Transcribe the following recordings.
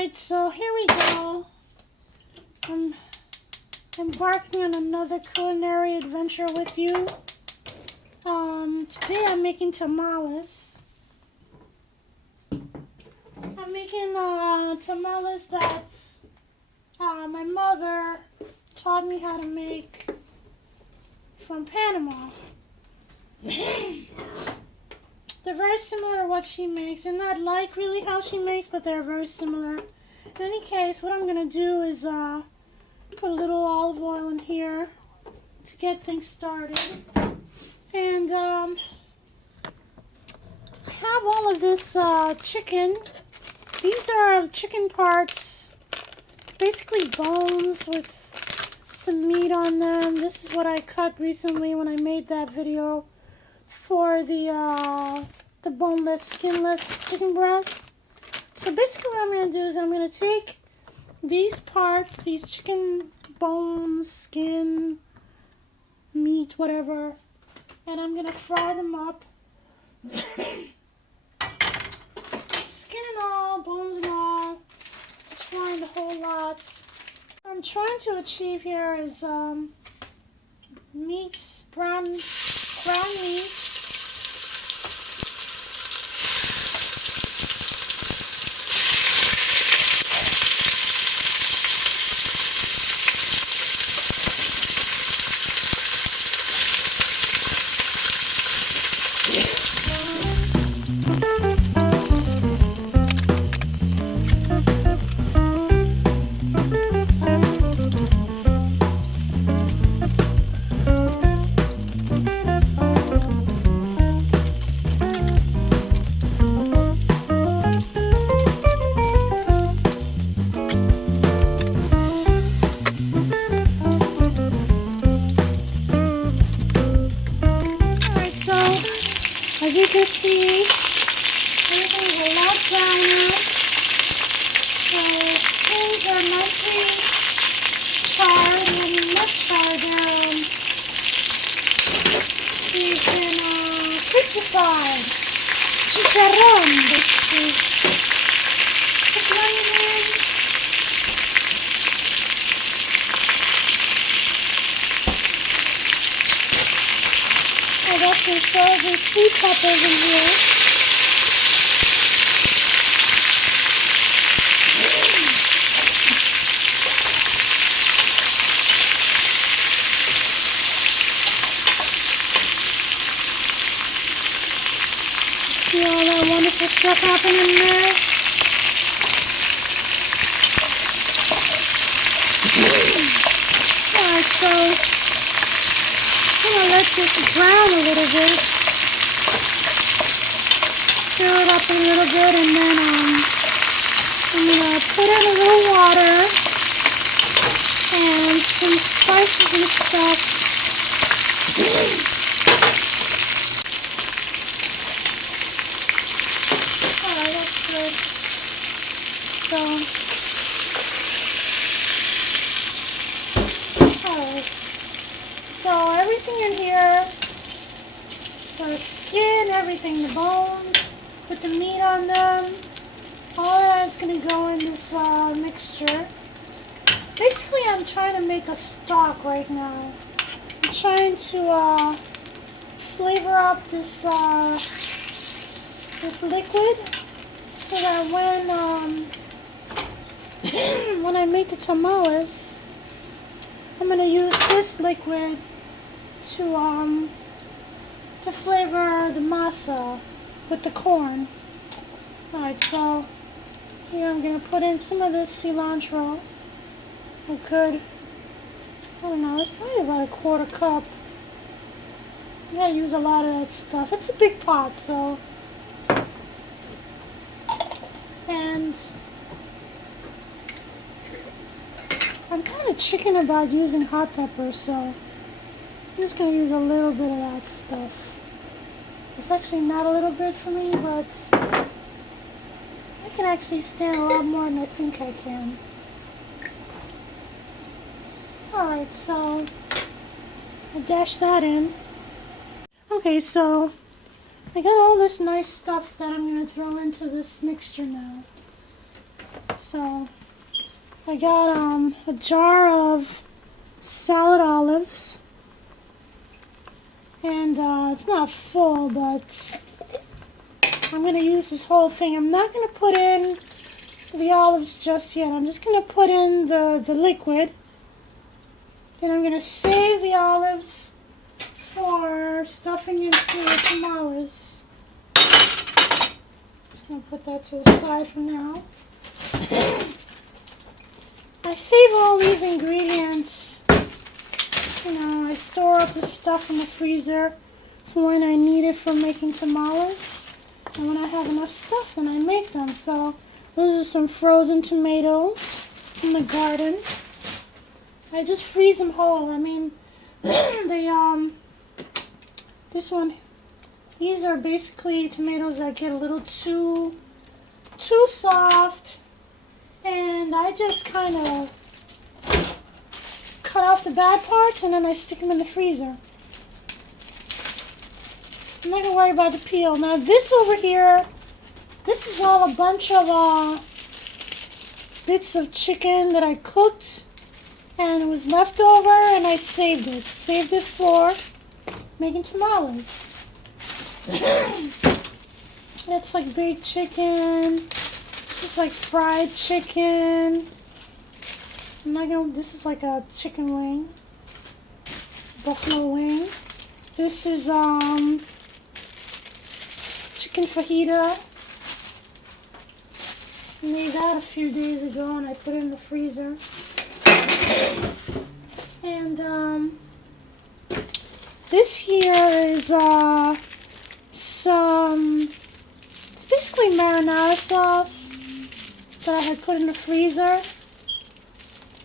Alright, so here we go. I'm embarking on another culinary adventure with you. Today I'm making tamales. I'm making tamales that my mother taught me how to make from Panama. They're very similar to what she makes. They're not like really how she makes, but they're very similar. In any case, what I'm going to do is put a little olive oil in here to get things started. And I have all of this chicken. These are chicken parts, basically bones with some meat on them. This is what I cut recently when I made that video for the boneless, skinless chicken breast. So basically what I'm going to do is I'm going to take these parts, these chicken bones, skin, meat, whatever, and I'm going to fry them up. Skin and all, bones and all, just frying the whole lot. What I'm trying to achieve here is meat, brown meat. As you can see, everything's a lot browner. The skins are nicely charred. I mean, not charred, they've been crispified. Chicharrón, basically. Put the onion in. I got some frozen sweet peppers in here. See all that wonderful stuff happening there? Alright, so I'm going to let this brown a little bit, stir it up a little bit, and then I'm going to put in a little water and some spices and stuff. Alright, that's good. So everything in here, the skin, everything, the bones, put the meat on them, all of that is going to go in this mixture. Basically, I'm trying to make a stock right now. I'm trying to flavor up this this liquid so that when I make the tamales, I'm going to use this liquid to flavor the masa with the corn. Alright, so here I'm going to put in some of this cilantro. I don't know, it's probably about a quarter cup. You gotta use a lot of that stuff. It's a big pot, so. And I'm kind of chicken about using hot pepper, so I'm just going to use a little bit of that stuff. It's actually not a little bit for me, but I can actually stand a lot more than I think I can. Alright, so I dash that in. Okay, so I got all this nice stuff that I'm going to throw into this mixture now. So I got a jar of salad olives, and it's not full, but I'm going to use this whole thing. I'm not going to put in the olives just yet. I'm just going to put in the liquid. Then I'm going to save the olives for stuffing into the tamales. Just going to put that to the side for now. I save all these ingredients. You know, I store up the stuff in the freezer for when I need it for making tamales. And when I have enough stuff, then I make them. So those are some frozen tomatoes from the garden. I just freeze them whole. I mean, this one, these are basically tomatoes that get a little too soft, and I just kind of cut off the bad parts and then I stick them in the freezer. I'm not gonna worry about the peel. Now this over here, this is all a bunch of bits of chicken that I cooked, and it was left over, and I saved it. Saved it for making tamales. That's like baked chicken. This is like fried chicken. This is like a chicken wing, buffalo wing. This is chicken fajita. I made that a few days ago and I put it in the freezer. And this here is it's basically marinara sauce that I had put in the freezer.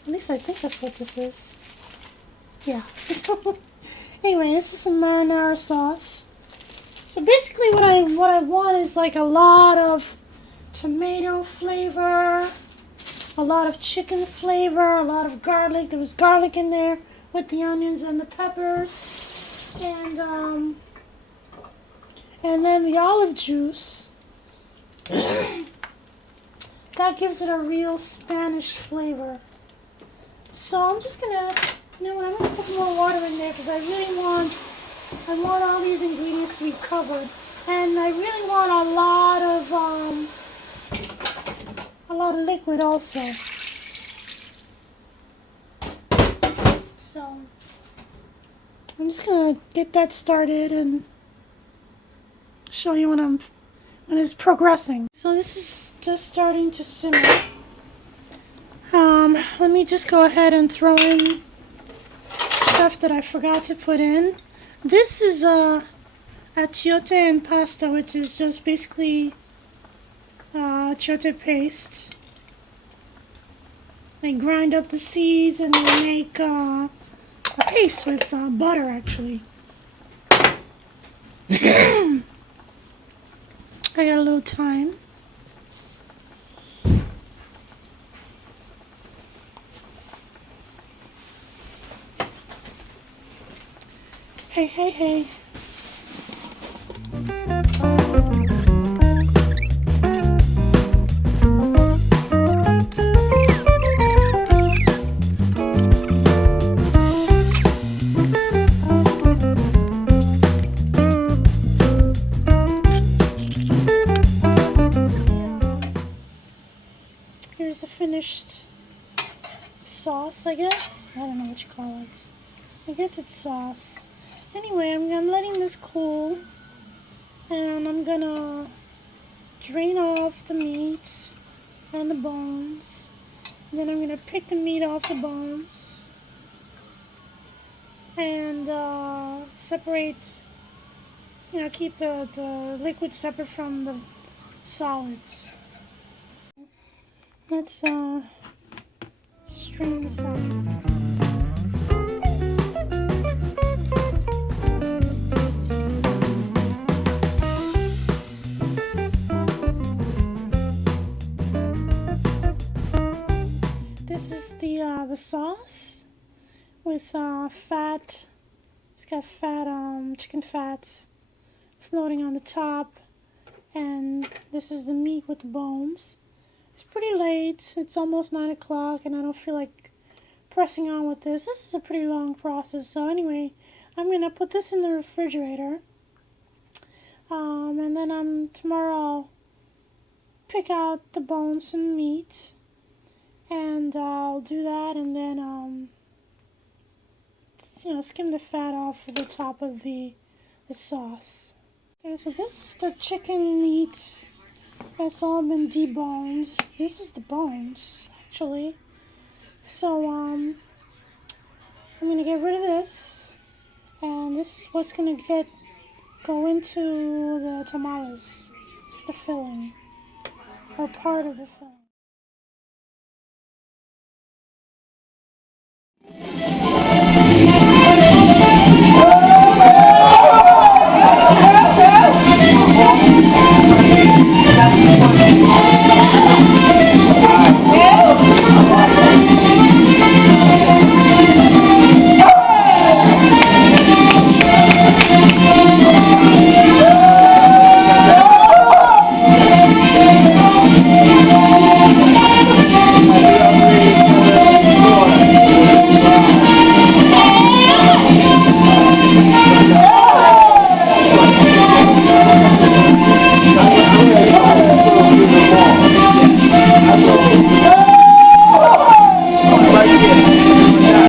At least I think that's what this is. Yeah. Anyway, this is some marinara sauce. So basically what I want is like a lot of tomato flavor, a lot of chicken flavor, a lot of garlic. There was garlic in there with the onions and the peppers. And then the olive juice. That gives it a real Spanish flavor. So I'm just gonna, you know what, I'm gonna put more water in there because I want all these ingredients to be covered. And I really want a lot of liquid also. So I'm just gonna get that started and show you when it's progressing. So this is just starting to simmer. Let me just go ahead and throw in stuff that I forgot to put in. This is achiote and pasta, which is just basically achiote paste. They grind up the seeds and they make a paste with butter, actually. I got a little time. Hey, hey, hey. Here's the finished sauce, I guess. I don't know what you call it. I guess it's sauce. Anyway, I'm letting this cool, and I'm gonna drain off the meat and the bones. And then I'm gonna pick the meat off the bones and separate, you know, keep the liquid separate from the solids. Let's strain the solids. This is the sauce with fat. It's got fat, chicken fat floating on the top, and this is the meat with the bones. pretty late. It's almost 9 o'clock and I don't feel like pressing on with this. This is a pretty long process. So anyway, I'm going to put this in the refrigerator. And then tomorrow I'll pick out the bones and meat. And I'll do that and then, skim the fat off of the top of the sauce. Okay, so this is the chicken meat that's all been deboned. This is the bones, actually. So, I'm going to get rid of this. And this is what's going to go into the tamales. It's the filling, or part of the filling.